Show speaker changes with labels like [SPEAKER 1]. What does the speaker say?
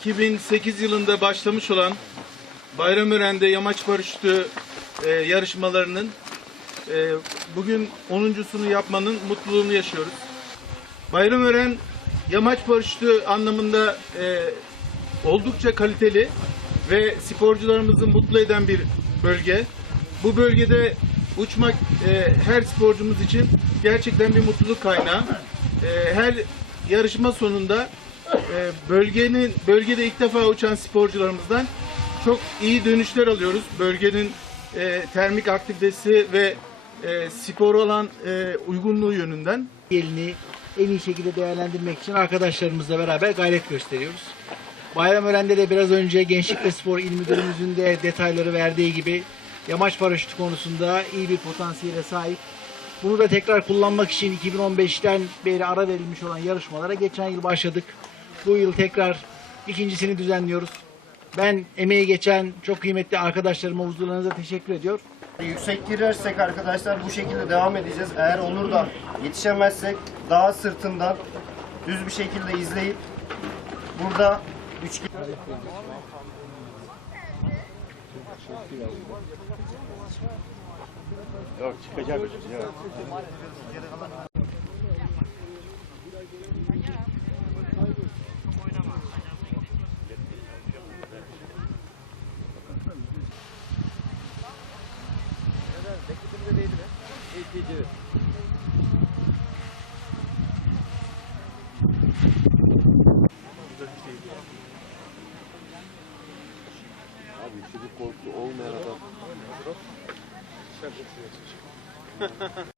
[SPEAKER 1] 2008 yılında başlamış olan Bayramören'de yamaç paraşütü e, yarışmalarının e, bugün 10.sunu yapmanın mutluluğunu yaşıyoruz. Bayramören yamaç paraşütü anlamında e, oldukça kaliteli ve sporcularımızı mutlu eden bir bölge. Bu bölgede uçmak e, her sporcumuz için gerçekten bir mutluluk kaynağı. E, her yarışma sonunda e, bölgenin bölgede ilk defa uçan sporcularımızdan çok iyi dönüşler alıyoruz. Bölgenin e, termik aktivitesi ve e, spor olan e, uygunluğu yönünden.
[SPEAKER 2] Elini en iyi şekilde değerlendirmek için arkadaşlarımızla beraber gayret gösteriyoruz. Bayramören'de de biraz önce Gençlik ve Spor İl Müdürümüzün de detayları verdiği gibi yamaç paraşütü konusunda iyi bir potansiyele sahip. Bunu da tekrar kullanmak için 2015'ten beri ara verilmiş olan yarışmalara geçen yıl başladık. Bu yıl tekrar ikincisini düzenliyoruz. Ben emeği geçen çok kıymetli arkadaşlarıma, huzurlarınıza teşekkür ediyor.
[SPEAKER 3] Yüksek girersek arkadaşlar bu şekilde devam edeceğiz. Eğer olur da yetişemezsek daha sırtından düz bir şekilde izleyip burada üç Yok çıkacak. Yok. if you do. Abi şimdi korku olmayan adam. Şaka